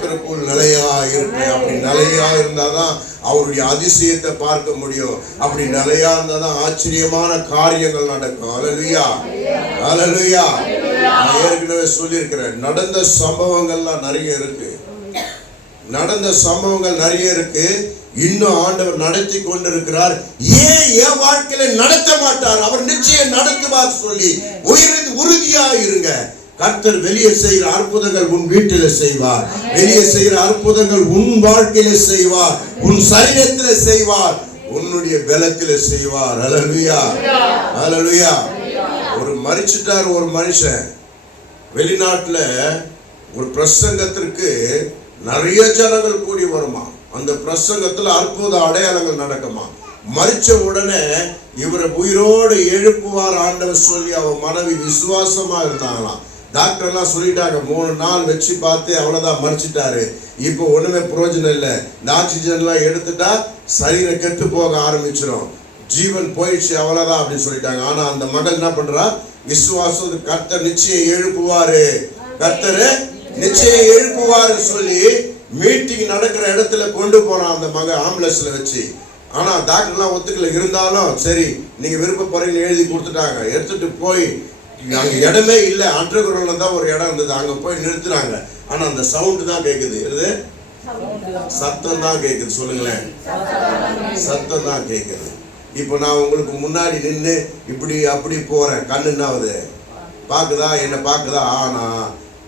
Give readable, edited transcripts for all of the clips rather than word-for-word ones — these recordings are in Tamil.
கர்த்தருக்குள் நிலையா இருப்பேன். அப்படி நிலையா இருந்தாதான் அவருடைய அதிசயத்தை பார்க்க முடியும். அப்படி நிலையா இருந்தாதான் ஆச்சரியமான காரியங்கள் நடக்கும். அல்லேலூயா, அல்லேலூயா. நான் ஏற்கனவே சொல்லியிருக்கிறேன், நடந்த சம்பவங்கள்லாம் நிறைய இருக்கு. நடந்த சம்பவங்கள் நிறைய இருக்கு. இன்னும் ஆண்டவர் நடத்தி கொண்டிருக்கிறார். ஏன் என் வாழ்க்கையில நடத்த மாட்டார்? அவர் நிச்சயம் நடத்துவார் சொல்லி உறுதியா இருங்க. கர்த்தர் வெளியே செய்கிற அற்புதங்கள் உன் வீட்டில செய்வார். வெளியே செய்கிற அற்புதங்கள் உன் வாழ்க்கையில செய்வார். உன் சரீரத்தில செய்வார். உன்னுடைய பலத்தில செய்வார். அல்லேலூயா, அல்லேலூயா. ஒரு மரிச்சிட்டார் ஒரு மனுஷன். வெளிநாட்டுல ஒரு பிரசங்கத்திற்கு நிறைய ஜனங்கள் கூடி வருமா. அந்த பிரசங்கத்துல அற்புத அடையாளங்கள் நடக்குமா. மரிச்ச உடனே இவரை உயிரோடு எழுப்புவார் ஆண்டவர் சொல்லி அவ மனைவி விசுவாசமா இருந்தாங்களாம். டாக்டர் எல்லாம் சொல்லிட்டாங்க, 3 நாள் வச்சு பார்த்து அவ்வளவுதான், மரிச்சிட்டாரு. இப்போ ஒண்ணுமே பிரயோஜனம் இல்லை. இந்த ஆக்சிஜன் எல்லாம் எடுத்துட்டா சரீரம் கெட்டு போக ஆரம்பிச்சிடும், ஜீவன் போயிடுச்சு, அவ்வளவுதான் அப்படின்னு சொல்லிட்டாங்க. ஆனா அந்த மகள் என்ன பண்றா? விசுவாசம், கர்த்தர் நிச்சயம் எழுப்புவாரு, கர்த்தர் நிச்சயம் எழுப்புவாரு சொல்லி மீட்டிங் நடக்கிற இடத்துல கொண்டு போறான் அந்த மகன் ஆம்புலன்ஸ்ல வச்சு. ஆனா டாக்டர்லாம் ஒத்துக்கல. இருந்தாலும் சரி நீங்க விருப்பப்படுறீங்கன்னு எழுதி கொடுத்துட்டாங்க. எடுத்துட்டு போய் அங்க இடமே இல்லை, அண்டர்கிரவுண்ட்ல தான் ஒரு இடம் இருந்தது, அங்க போய் நிறுத்துறாங்க. ஆனா அந்த சவுண்ட் தான் கேக்குது, சத்தம் தான் கேக்குது. சொல்லுங்களேன், சத்தம் தான் கேக்குது. இப்போ நான் உங்களுக்கு முன்னாடி நின்று இப்படி அப்படி போறேன், கண்ணு என்னாவது பாக்குதா, என்ன பாக்குதா? ஆனா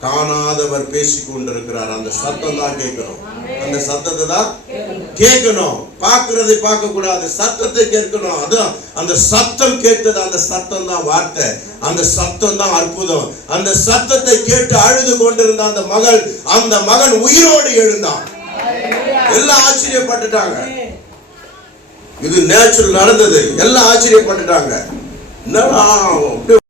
காணாதவர் பேசி கொண்டிருக்கிறார். அந்த சத்தம் தான் கேட்கணும். அந்த சத்தத்தை தான் கேட்கணும். பார்க்கறதை பார்க்க கூடாது, சத்தத்தை கேட்கணும். அதான் அந்த சத்தம் கேட்டது. அந்த சத்தம் தான் வார்த்தை. அந்த சத்தம் தான் அற்புதம். அந்த சத்தத்தை கேட்டு அழுது கொண்டிருந்த அந்த மகன் உயிரோடு எழுந்தான். எல்லாம் ஆச்சரியப்பட்டுட்டாங்க. இது நேச்சுரல் நடந்தது. எல்லாம் ஆச்சரியப்பட்டுட்டாங்க.